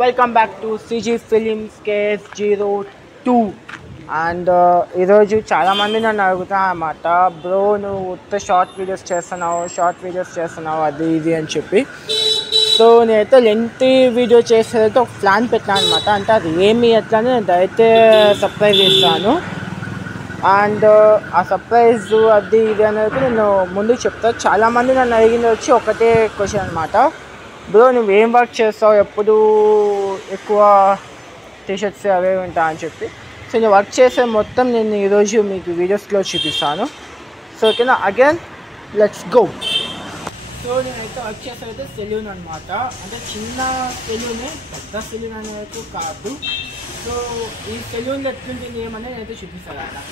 Welcome back to CG Films KS02 and ఈరోజు చాలామంది నన్ను అడుగుతున్నారు అన్నమాట, బ్రో నువ్వు ఉత్త షార్ట్ వీడియోస్ చేస్తున్నావు అది ఇది అని చెప్పి. సో నేనైతే లెంత్ వీడియో చేసేదైతే ఒక ప్లాన్ పెట్టాను అనమాట. అంటే అది ఏమి ఎట్లా నేను అయితే సర్ప్రైజ్ ఇస్తాను. అండ్ ఆ సర్ప్రైజ్ అది ఇది అనేది నేను ముందుకు చెప్తాను. చాలామంది నన్ను అడిగింది వచ్చి ఒకటే క్వశ్చన్ అనమాట, బ్రో నువ్వు ఏం వర్క్ చేస్తావు, ఎప్పుడు ఎక్కువ టీషర్ట్స్ అవే ఉంటా అని చెప్పి. సో నేను వర్క్ చేసే మొత్తం నేను ఈరోజు మీకు వీడియోస్లో చూపిస్తాను. సో ఓకేనా, అగైన్ లెట్స్ గో. సో నేనైతే వర్క్ చేసేదైతే సెలూన్ అనమాట. అంటే చిన్న సెలూనే, పెద్ద సెలూన్ అనేది కాదు. సో ఈ సెలూన్ ఎట్లుంటుంది ఏమని నేనైతే చూపిస్తాను అలా.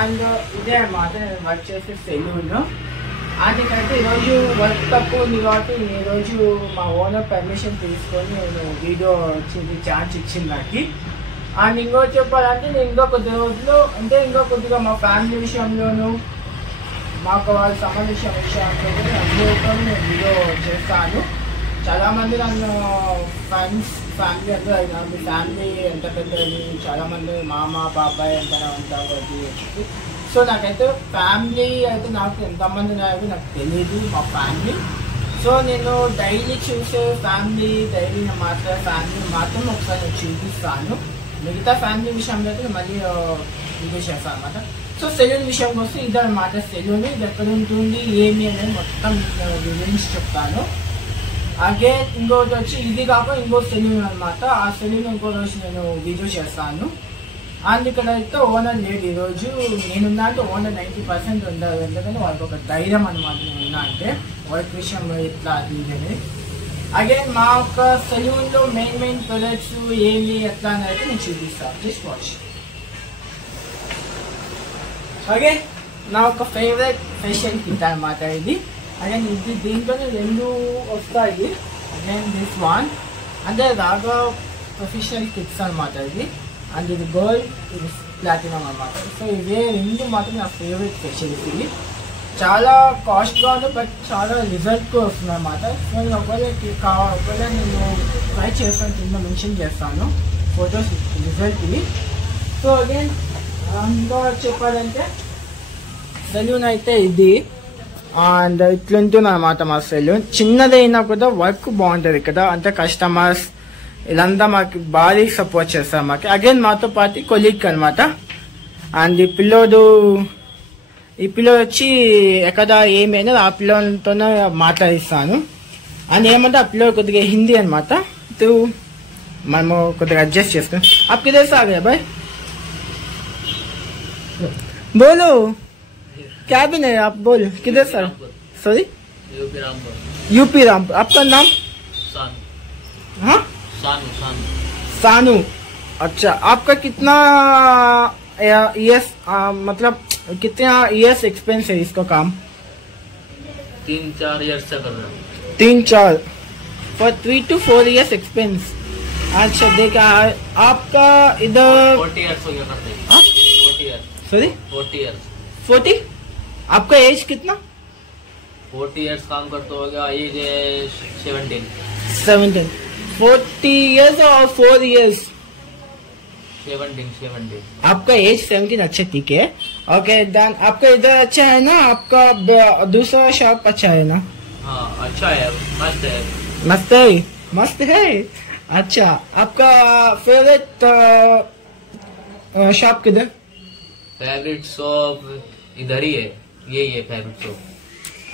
అండ్ ఇదే అన్నమాట నేను వర్క్ చేసే సెలూన్. అందుకంటే ఈరోజు వర్క్ తక్కువ ఉంది కాబట్టి ఈరోజు మా ఓనర్ పర్మిషన్ తీసుకొని నేను వీడియో వచ్చేది ఛాన్స్ ఇచ్చింది నాకు. అండ్ ఇంకో చెప్పాలంటే నేను ఇంకో కొద్ది రోజులు అంటే ఇంకో కొద్దిగా మా ఫ్యామిలీ విషయంలోనూ మాకు వాళ్ళకి సంబంధించిన విషయంలో అందరితో నేను వీడియో చేస్తాను. చాలామంది నన్ను ఫ్రెండ్స్ ఫ్యామిలీ అందరూ అయినా మీ ఫ్యామిలీ ఎంత పెద్దది, చాలామంది మామ బాబాయ్ ఎంతనే ఉంటారు అది చెప్పి. సో నాకైతే ఫ్యామిలీ అయితే నాకు ఎంతమంది ఉన్నాయో నాకు తెలియదు మా ఫ్యామిలీ. సో నేను డైలీ చూసే ఫ్యామిలీ, డైలీ నేను మాట్లాడే ఫ్యామిలీ మాత్రం ఒకసారి నేను చూపిస్తాను. మిగతా ఫ్యామిలీ విషయంలో అయితే మళ్ళీ వీడియో చేస్తాను అనమాట. సో సెలూన్ విషయంకి వస్తే ఇదన్నమాట సెలూన్. ఇది ఎక్కడ ఉంటుంది ఏమి అనేది మొత్తం వివరించి చెప్తాను. అగైన్ ఇంకోటి వచ్చి ఇది కాక ఇంకో సెలూన్ అనమాట. ఆ సెలూన్ ఇంకో రోజు నేను వీడియో చేస్తాను. అండ్ ఇక్కడ అయితే ఓనర్ లేడు ఈరోజు. నేనున్నా అంటే ఓనర్ 90% ఉండదు, ఎందుకంటే వాళ్ళకి ఒక ధైర్యం అనమాట. నేనున్నా అంటే వర్క్ విషయం ఇట్లా అది అని. అగైన్ మా యొక్క సెలూన్లో మెయిన్ ప్రొడక్ట్స్ ఏమి ఎట్లా అని అయితే నేను చూపిస్తాను. Just watch. అగైన్ నా ఒక ఫేవరెట్ ఫేషియల్ కిట్ అనమాట ఇది. అగైన్ ఇది దీంట్లోనే 2 వస్తాయి. అగైన్ దిస్ వన్ అంటే రాగా ప్రొఫెషనల్ కిట్స్ అనమాట ఇది. అండ్ ఇది గోల్డ్, ఇది ప్లాటినం అన్నమాట. సో ఇవే 2 మాత్రం నా ఫేవరెట్ ఫేషియల్స్. ఇది చాలా కాస్ట్గా ఉంది బట్ చాలా రిజల్ట్ కూడా వస్తుంది అన్నమాట. సో నేను ఒకవేళ నేను ట్రై చేస్తాను, కింద మెన్షన్ చేస్తాను ఫొటోస్ రిజల్ట్ ఇవి. సో అగైన్ ఇంకా చెప్పాలంటే సెలూన్ అయితే ఇది. అండ్ ఇట్లుంటుంది అన్నమాట మా సెలూన్. చిన్నదైనా కూడా వర్క్ బాగుంటుంది కదా, అంటే కస్టమర్స్ ఇదంతా మాకు బాగా సపోర్ట్ చేస్తారు మాకు. అగైన్ మాతో పాటు కొలీగ్ అనమాట. అండ్ ఈ పిల్లోడు వచ్చి ఎక్కడ ఏమైనా ఆ పిల్లోతోనే మాట్లాడిస్తాను. అండ్ ఏమంటే ఆ పిల్లోడు కొద్దిగా హిందీ అనమాట. మనము కొద్దిగా అడ్జస్ట్ చేసుకుని आप किधर से आ गए भाई, बोलो क्या भी नहीं, आप बोलो किधर सर. Sorry UP Rampur. आपका नाम? हाँ सानू. अच्छा, आपका कितना ईयर्स मतलब कितना ईयर्स एक्सपीरियंस है इसका काम? 3-4 ईयर्स से कर रहा हूँ. 3-4 for 3 to 4 years एक्सपीरियंस. अच्छा देखा आपका इधर 40 ईयर्स हो गया करते हैं. 40 ईयर्स. Sorry 40 years. 40. आपका एज कितना? 40 ईयर्स काम करते हो गया. एज है 17. 40 years और 4 years. 17. आपका एज 17. अच्छा ठीक है. Okay done. आपका इधर अच्छा है ना, आपका दूसरा शॉप अच्छा है ना? हाँ अच्छा है, मस्त है. मस्त है. अच्छा, आपका फेवरेट शॉप किधर? फेवरेट शॉप इधर ही है, यही है फेवरेट शॉप.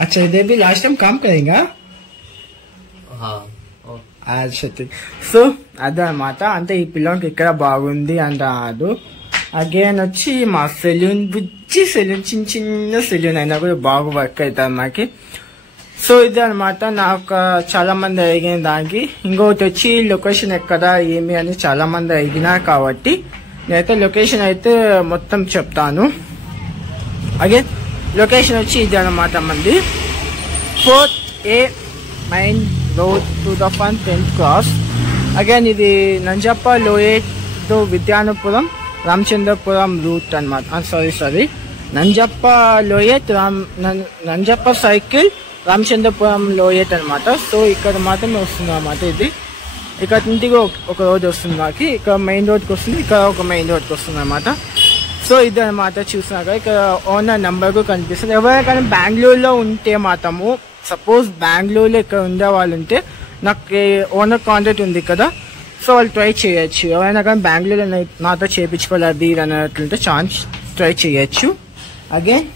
अच्छा, इधर भी लास्ट टाइम काम करेंगे. हाँ. సో అదనమాట. అంటే ఈ పిల్లలకి ఇక్కడ బాగుంది అంటాడు. అగైన్ వచ్చి మా సెలూన్ బుజ్జి సెలూన్, చిన్న సెలూన్ అయినా కూడా బాగా వర్క్ అవుతుంది మాకి. సో ఇది అనమాట నాకు చాలా మంది అడిగిన దానికి. ఇంకొకటి వచ్చి లొకేషన్ ఎక్కడ ఏమి అని చాలా మంది అడిగినారు కాబట్టి నేనైతే లొకేషన్ అయితే మొత్తం చెప్తాను. అగైన్ లొకేషన్ వచ్చి ఇది అనమాట మంది 4th A main road to the fun 10th cross. Again ఇది నంజప్ప లోయేట్ టు విద్యానపురం రామచంద్రపురం రూట్ అనమాట. సారీ నంజప్ప లోయేట్ నంజప్ప సైకిల్ రామచంద్రపురం లోయట్ అనమాట. సో ఇక్కడ మాత్రమే వస్తుంది అనమాట. ఇది ఇక్కడ నుంచి ఒక రోడ్ వస్తుంది మాకి, ఇక్కడ మెయిన్ రోడ్కి వస్తుంది, ఇక్కడ ఒక మెయిన్ రోడ్కి వస్తుంది అనమాట. సో ఇది అనమాట. చూసినాక ఇక్కడ ఓనర్ నెంబర్ కూడా కనిపిస్తుంది. ఎవరైనా కానీ బెంగళూరులో ఉంటే మాత్రము, సపోజ్ బెంగళూరులో ఇక్కడ ఉండే వాళ్ళు ఉంటే నాకు ఓనర్ కాంటాక్ట్ ఉంది కదా, సో వాళ్ళు ట్రై చేయొచ్చు. ఎవరైనా కానీ బెంగళూరులో నాతో చేయించుకోవాలి అది అన్నట్లుంటే ఛాన్స్ ట్రై చేయొచ్చు. అగైన్